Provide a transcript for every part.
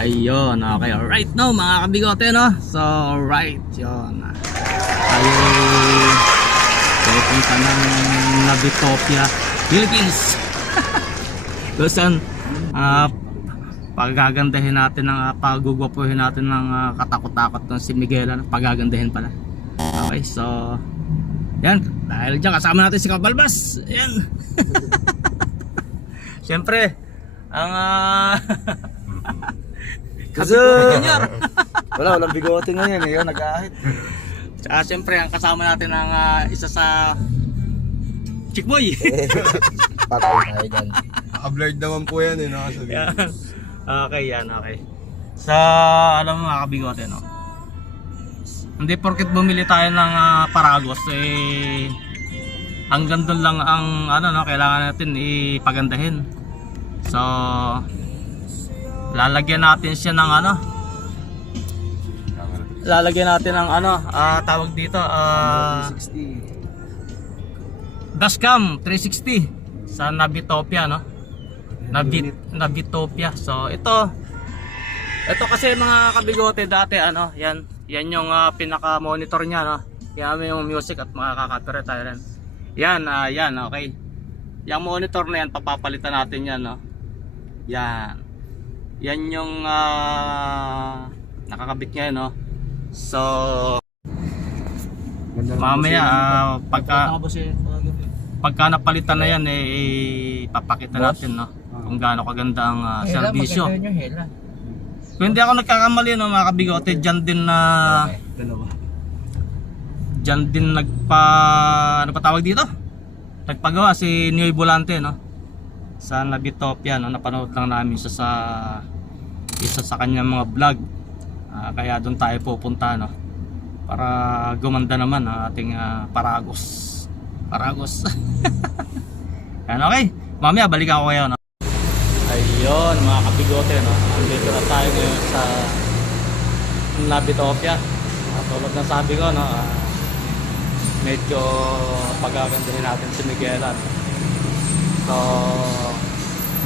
Ayun, okay. Alright no mga kabigote no. So alright, yun. Tayo pupunta ng Navitopia, Philippines. Doon pagagandahin natin ng pagugwapuhin natin ng katakot-takot ng si Miguel, pagagandahin pala. Okay, so yan, dahil dyan kasama natin si Kabalbas. Yan. Siyempre ang Kasi walang bigote ngayon eh, nag-aahit. Tsaka siyempre ang kasama natin ang isa sa Chickboy. Patay tayo dyan. Naka-blurred naman po yan eh, nakasabi. Yan. Okay yan, okay. So alam mo mga kabigote no, hindi porket bumili tayo ng Paragos eh hanggang doon lang ang no, kailangan natin ipagandahin. So lalagyan natin siya ng lalagyan natin ng tawag dito 360. dashcam 360 sa Navitopia no. Navitopia. So ito kasi mga kabigote dati yan yung pinaka monitor niya no. Yan yung music at makaka-copyright tayo rin. Yan okay. Yung monitor na yan papapalitan natin yan no. Yan yung nakakabit niya no. So mamaya pagka napalitan na yan ipapakita natin no kung gaano kaganda ang serbisyo. Kung hindi ako nagkakamali no mga kabigote, dyan din tawag dito? Nagpagawa si Nioy Volante no sa Navitopia no, napanood lang namin isa sa kanyang mga vlog. Kaya doon tayo pupunta no para gumanda naman ang ating Paragos. Yan, okay. Mamaya balikan ko kayo no. Ayun mga kabigote no, andito na tayo ngayon sa Navitopia. Tulad ng sabi ko no, medyo pagagandahin natin si Miguelan. So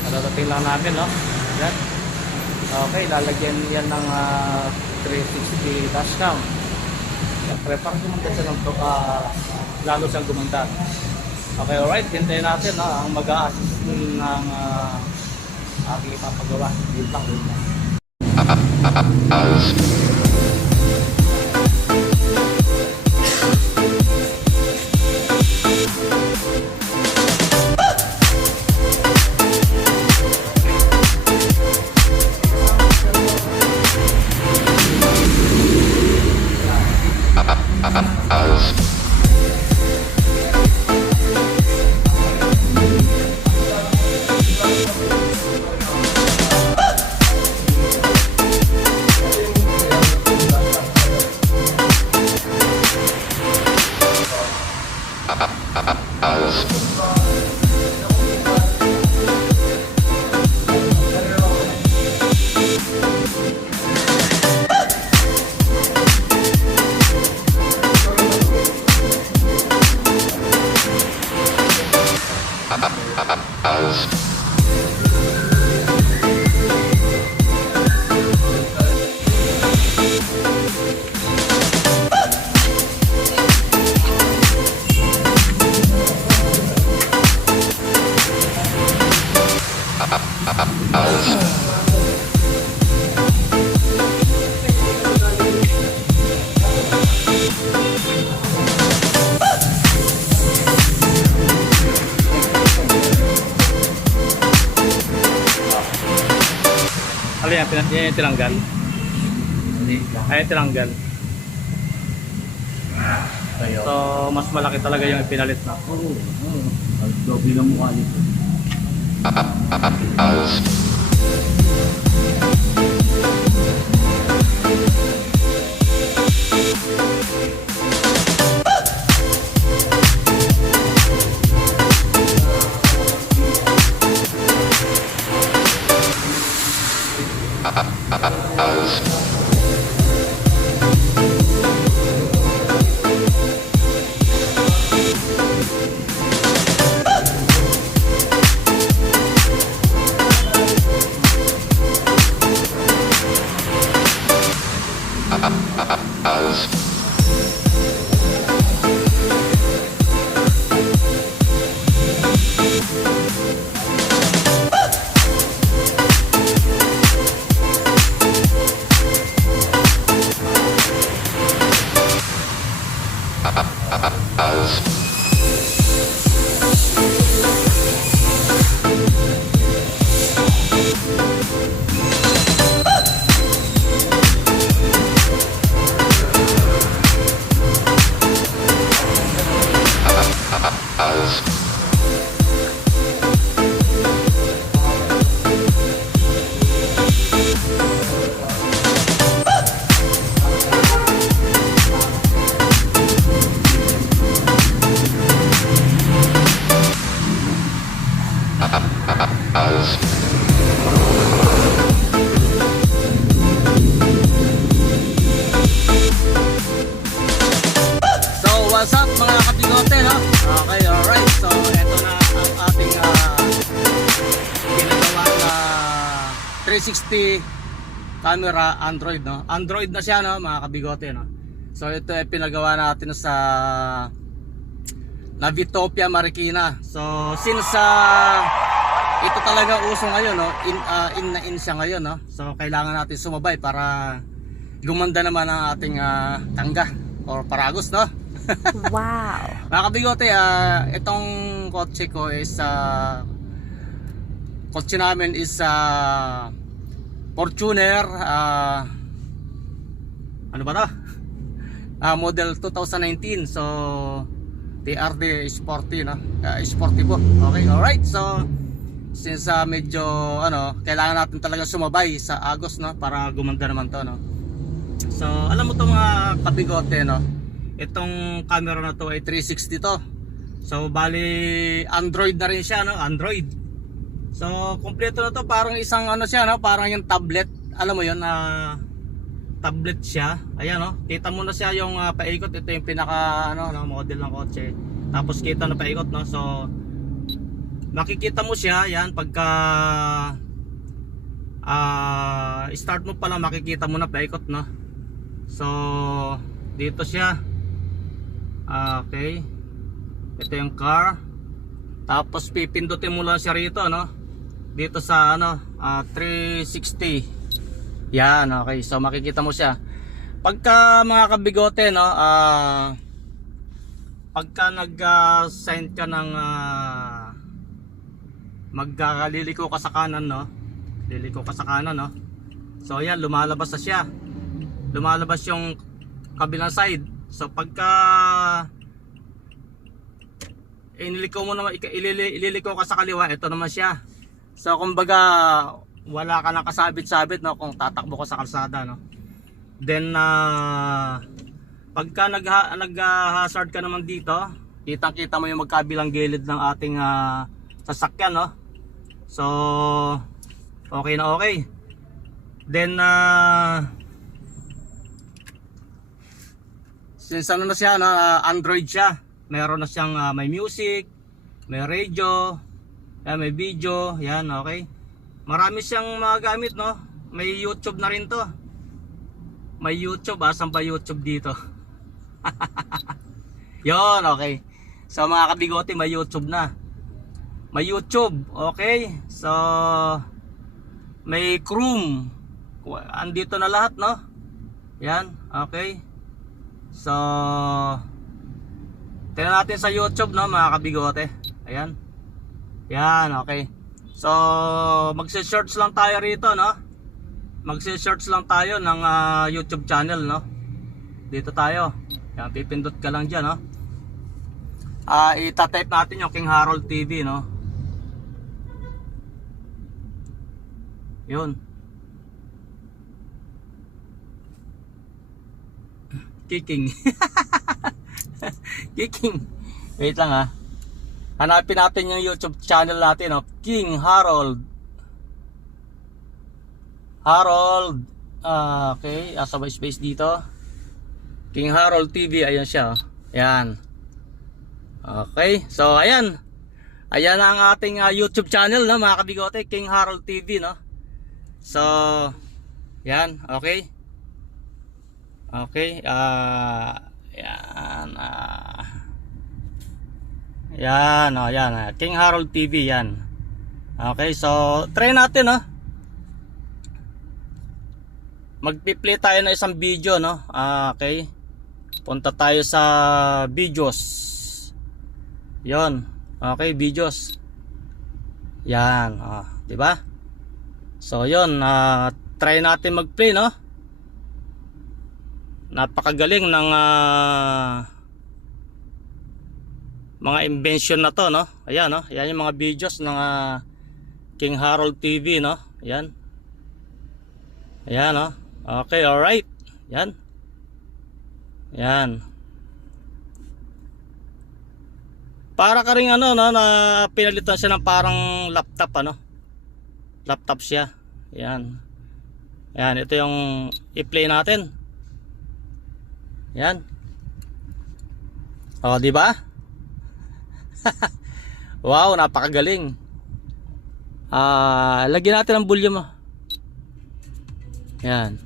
natatating lang natin no. Yan. Okay, lalagyan yan ng 360 dashcam. Siyempre parang gumanda siya ng lalo siyang gumanda. Okay, alright, hintayin natin no, ang mag-a-assist ng aking ipapagawa. Yun lang. Yan yung tinanggal. Ay, tinanggal. So, mas malaki talaga yung pinalit na. Oo. Doble ng mukha nito. 360 camera Android, no? Android na siya, no, mga kabigote, no? So ito ay pinagawa natin sa Navitopia Marikina. So since ito talaga uso ngayon, no? In na in siya ngayon, no? So kailangan natin sumabay para gumanda naman ang ating tangga or paragos, no? Wow. Mga kabigote, itong kotse ko is kotse namin is Fortuner, ano ba to? Model 2019. So TRD Sporty, no? Sportivo. Okay, alright. So since medyo kailangan natin talaga sumabay sa Agos, no, para gumanda naman to, no. So alam mo to mga kabigote, no, itong camera na to ay 360 to. So bali Android na rin siya, no, Android. So kompleto na to, parang isang siya, no, parang yung tablet, alam mo yun, tablet siya. Ayan, no, kita mo na siya yung paikot. Ito yung pinaka model ng kotse. Tapos kita na paikot, no. So makikita mo siya yan pagka start mo pa lang, makikita mo na paikot, no. So dito siya. Okay, ito yung car. Tapos pipindutin mo lang siya rito, no, dito sa 360. Yan, okay. So makikita mo siya. Pagka mga kabigote, no, pagka nag-send ka ng liliko ka sa kanan, no, liliko ka sa kanan, no. So yan, lumalabas na siya. Lumalabas yung kabilang side. So pagka iniliko mo naman, ililiko ka sa kaliwa, ito naman siya. So kumbaga wala ka nang kasabit-sabit, no, kung tatakbo ka sa kalsada, no. Then pagka nag-hazard ka naman dito, kitang-kita mo yung magkabilang gilid ng ating sasakyan, no. So okay na okay. Then since na siya, Android siya, meron na siyang may music, may radio, may video, yan, okay. Marami siyang mga gamit, no. May YouTube na rin to. May YouTube, saan pa YouTube dito? Yon, okay. So mga kabigote, may YouTube na. May YouTube, okay. So may Chrome, andito na lahat, no. Yan, okay. So tingnan natin sa YouTube, no, mga kabigote. Ayan. Yan, okay. So magse-search lang tayo rito, no. Magse-search lang tayo ng YouTube channel, no. Dito tayo. Yan, pipindot ka lang diyan, no. Ita-type natin yung King Harold TV, no. Yun. Kicking. Kicking. Wait lang, hanapin natin yung YouTube channel natin, no? King Harold. Okay, asa ba space dito? King Harold TV, ayan siya, ayan. Okay, so ayan. Ayan ang ating YouTube channel, no, mga kabigote, King Harold TV, no. So yan, okay. Okay, yan, yan, yan, King Harold TV, yan. Okay, so try natin, no. Magpi-play tayo ng isang video, no. Okay, punta tayo sa videos. Yon, okay, videos. Yan, di ba? So yon, try natin mag-play, no. Napakagaling ng mga invention na to, no. Ayan, no. Ayan yung mga videos ng King Harold TV, no. Ayan. Ayan, no. Okay, alright. Ayan. Ayan. Para ka rin no, na pinalitan siya ng parang laptop, laptop siya. Ayan. Ayan, ito yung i-play natin. Yan. Oh, di ba? Wow, napakagaling. Lagyan natin ng volume. Yan.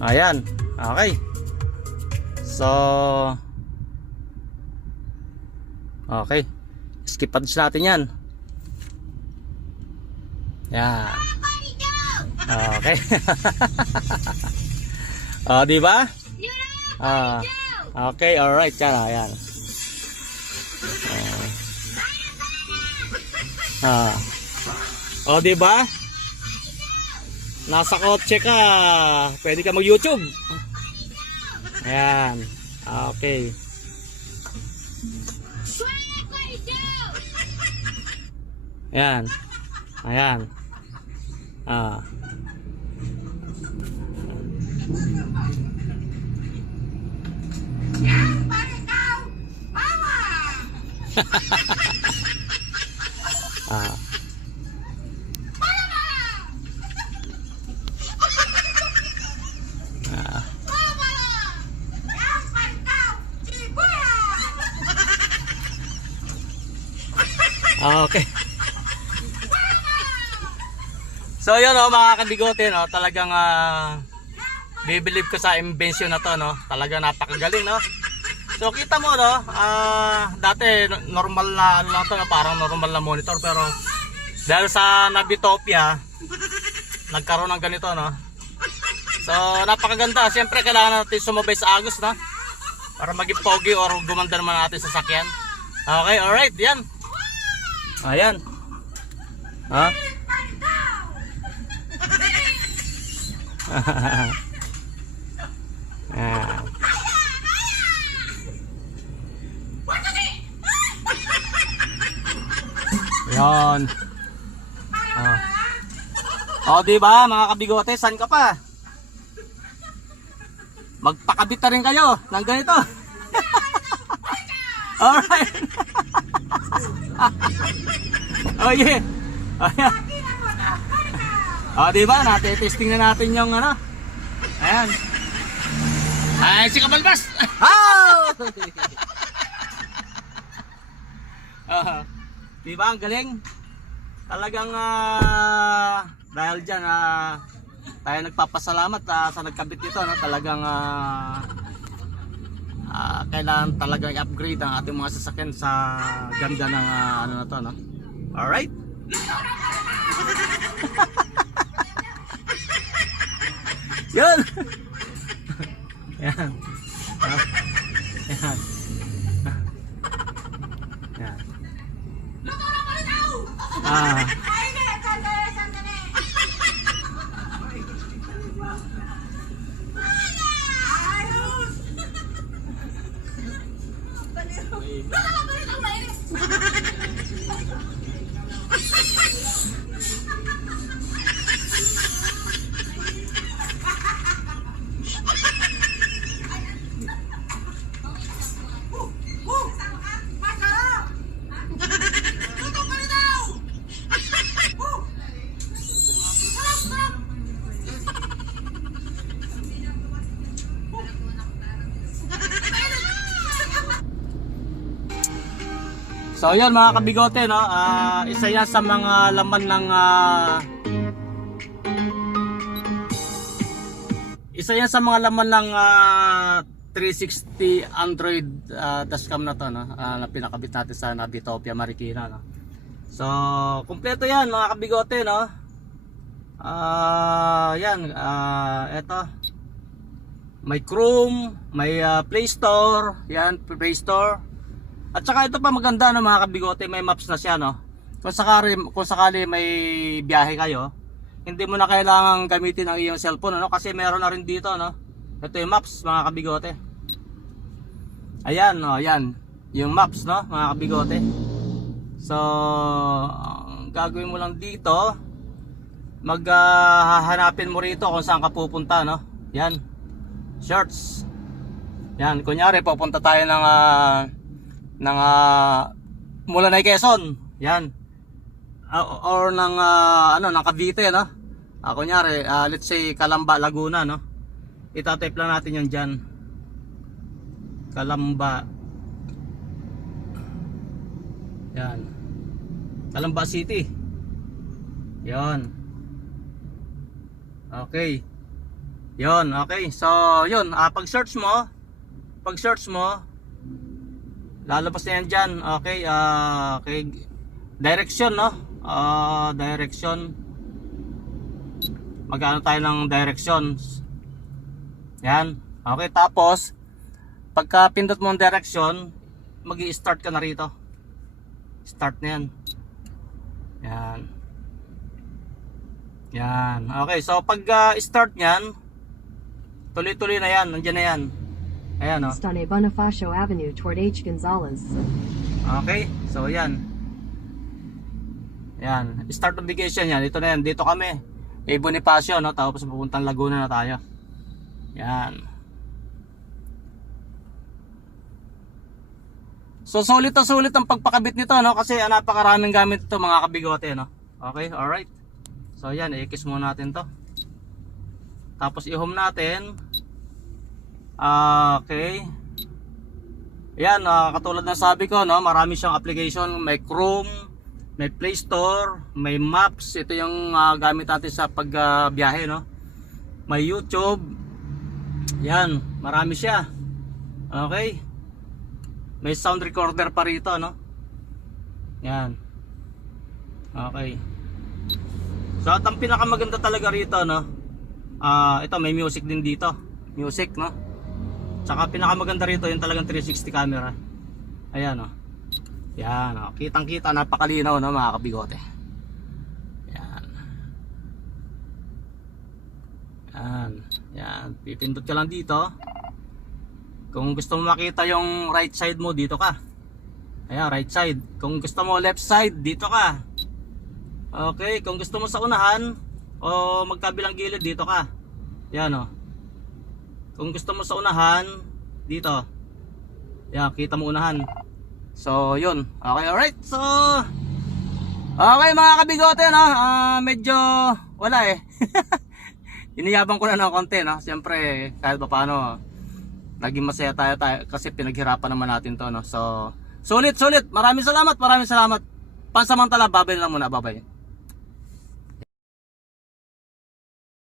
Ayan. Okay. So, okay. Skip ads natin yan. Yan. Okay. Di ba? Okay, alright. Yan, ayan. Di ba? Nasa kotse ka, pwede ka mag-YouTube. Ayan. Okay. Ayan. Ayan. Okay. So yun mga kabigote talagang bibilib ko sa invention na to talagang napakagaling So kita mo dati normal na lang to parang normal na monitor pero dahil sa Navitopia nagkaroon ng ganito So napakaganda, siyempre kailangan natin sumabay sa agos para maging pogi or gumanda naman natin sa sakyan. Okay, alright, yan. Ayan. Yan. Diba mga kabigote, saan ka pa? Magpakabit na rin kayo ng ganito. Alright. Yeah. Ayan. Diba? Natitesting na natin yung Ayan. Ay, si Kabalbas! Diba? Ang galing. Talagang dahil dyan tayo nagpapasalamat sa nagkabit nito talagang kailangan talagang i-upgrade ang ating mga sasakyan sa ganda ng na to Alright. Yun. Yan. Yan. Yan. So yun mga kabigote isa yan sa mga laman ng isa yan sa mga laman ng 360 Android dashcam na to na pinakabit natin sa Navitopia Marikina So kumpleto yan mga kabigote yan eto may Chrome, may Play Store, yan Play Store. At saka ito pa maganda mga kabigote, may maps na siya Kung sakali may biyahe kayo, hindi mo na kailangan gamitin ang iyong cellphone kasi meron na rin dito Ito yung maps mga kabigote. Ayan ayan yung maps mga kabigote. So ang gagawin mo lang dito, hahanapin mo rito kung saan ka pupunta Yan. Shorts. Yan, kunyari pupunta tayo ng mula na Quezon, yan, or ng ng Cavite kunyari let's say Calamba, Laguna itatype lang natin yun dyan, Calamba, yan, Calamba City, yon. Okay. Yun, okay. So, yun, pag-search mo, lalabas na yan dyan. Okay, okay. Direction, no? Direction. Magkano tayo ng directions. Yan. Okay, tapos, pagka pindot mo ang direction, mag-i-start ka na rito. Start na yan. Yan. Yan. Okay, so pag start nyan, tuloy-tuloy na yan. Nandiyan na yan. Ayan, o. On a Bonifacio Avenue toward H. Gonzalez. Okay, so yan. Yan. Start navigation yan. Dito na yan. Dito kami. Bonifacio, no? Tapos pupuntang Laguna na tayo. Yan. So sulit na sulit ang pagpakabit nito, no? Kasi napakaraming gamit ito mga kabigote, no? Okay, alright. So yan, i-kiss muna natin to. Tapos i-home natin. Okay. Yan, katulad ng sabi ko, no? Marami siyang application. May Chrome, may Play Store, may Maps. Ito yung gamit natin sa pagbiyahe, no? May YouTube. Yan, marami siya. Okay. May sound recorder pa rito, no? Yan. Okay. So at ang pinakamaganda talaga rito, no? Ito may music din dito. Music, no? Tsaka pinakamaganda rito yung talagang 360 camera. Ayan, no? Yan, no? Kitang-kita, napakalinaw, no, mga kabigote. Yan. Yan. Yan. Pipindot ka lang dito. Kung gusto mo makita yung right side mo, dito ka. Ayan, right side. Kung gusto mo left side, dito ka. Okay, kung gusto mo sa unahan o magkabilang gilid, dito ka. Ayan, o. Kung gusto mo sa unahan, dito. Ayan, kita mo unahan. So, yun. Okay, alright. So, okay mga kabigote, no? Medyo wala eh. Iniyabang ko na ng konti, no? Siyempre, kahit pa paano, naging masaya tayo kasi pinaghirapan naman natin to, no? So, sulit. Maraming salamat. Pansamantala, babay na lang muna. Babay.